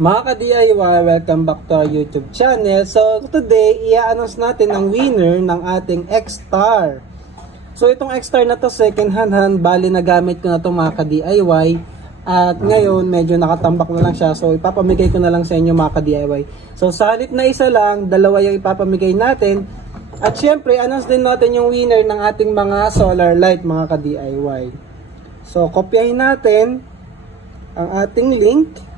Mga ka-DIY, welcome back to our YouTube channel. So today, i-announce natin ang winner ng ating X-Star. So itong X-Star na to, second hand, bali na gamit ko na to mga ka-DIY. At ngayon, medyo nakatambak na lang siya. So ipapamigay ko na lang sa inyo mga ka-DIY. So sa halip na isa lang, dalawa yung ipapamigay natin. At syempre, announce din natin yung winner ng ating mga solar light mga ka-DIY. So kopyahin natin ang ating link.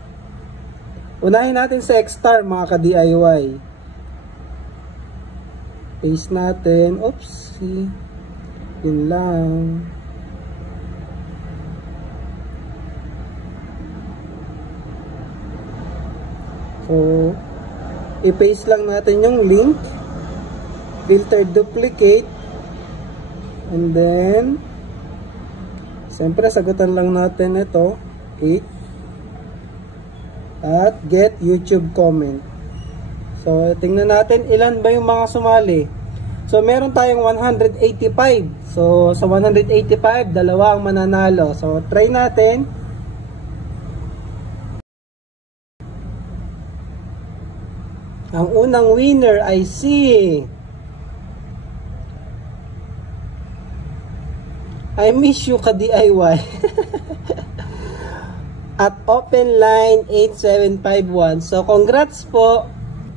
Unahin natin sa X-Star mga ka-DIY. Paste natin. Oopsie. Yun lang. So, i-paste lang natin yung link. Filter duplicate. And then, siyempre, sagutan lang natin ito. 8. At get YouTube comment. So tingnan natin ilan ba yung mga sumali. So meron tayong 185. So sa 185 dalawa ang mananalo. So try natin. Ang unang winner ay si I miss you ka-DIY. At open line 8751. So congrats po.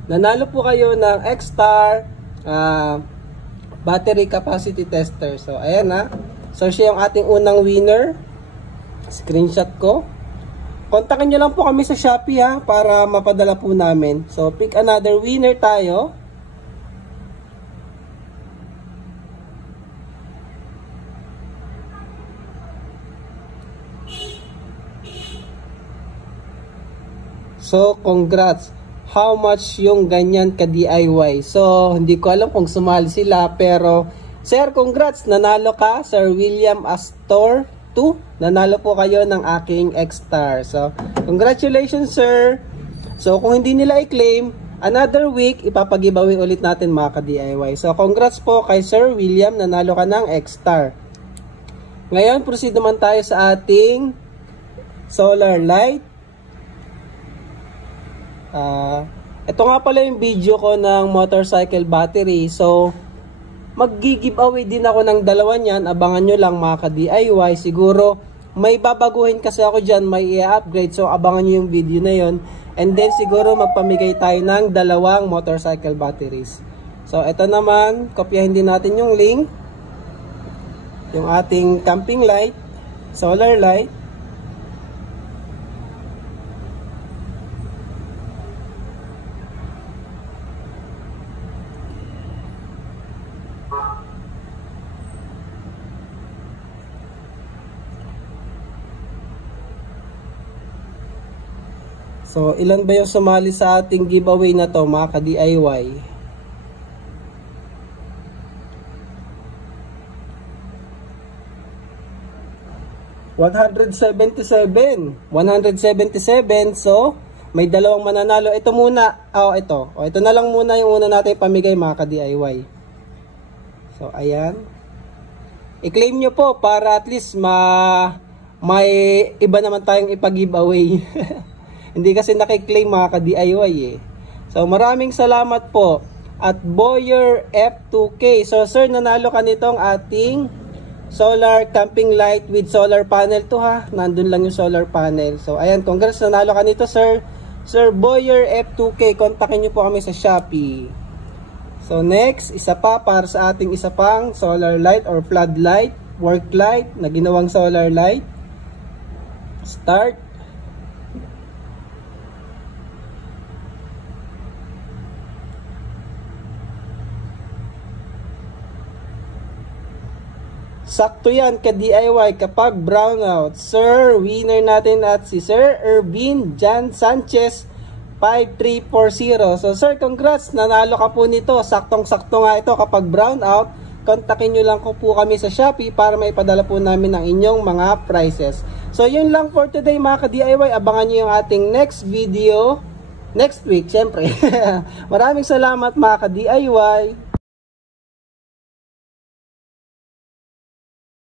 Nanalo po kayo ng X-Star battery capacity tester. So ayan na. So siya yung ating unang winner. Screenshot ko. Kontakin nyo lang po kami sa Shopee para mapadala po namin. So pick another winner tayo. So, congrats. How much yung ganyan ka-DIY? So, hindi ko alam kung sumali sila. Pero, sir, congrats. Nanalo ka, Sir William Astor 2. Nanalo po kayo ng aking X-Star. So, congratulations, sir. So, kung hindi nila i-claim, another week, ipapag-giveaway ulit natin mga ka-DIY. So, congrats po kay Sir William. Nanalo ka ng X-Star. Ngayon, proceed naman tayo sa ating solar light. Ito nga pala yung video ko ng motorcycle battery. So, mag-giveaway din ako ng dalawa niyan. Abangan nyo lang mga ka-DIY. Siguro, may babaguhin kasi ako dyan. May i-upgrade. So, abangan nyo yung video na yon. And then, siguro magpamigay tayo ng dalawang motorcycle batteries. So, ito naman. Kopyahin din natin yung link. Yung ating camping light. Solar light. So, ilan ba yung sumali sa ating giveaway na to mga ka-DIY? $177. So, may dalawang mananalo. Ito muna. Ito na lang muna yung una natin pamigay mga ka-DIY. So, ayan. I-claim nyo po para at least may iba naman tayong ipag-giveaway. Hindi kasi nakiklaim mga ka-DIY eh. So maraming salamat po. At Boyer F2K. So sir, nanalo ka nitong ating solar camping light with solar panel to Nandun lang yung solar panel. So ayan, congrats, nanalo ka nito sir. Sir Boyer F2K, kontakin nyo po kami sa Shopee. So next, isa pa para sa ating isa pang solar light or floodlight, work light na ginawang solar light. Start. Sakto yan ka-DIY kapag brownout. Sir, winner natin at si Sir Ervin Jan Sanchez 5340. So sir, congrats, nanalo ka po nito. Saktong-sakto nga ito kapag brownout. Kontakin nyo lang po kami sa Shopee para maipadala po namin ang inyong mga prices. So yun lang for today mga ka-DIY. Abangan nyo yung ating next video next week, syempre. Maraming salamat mga ka-DIY.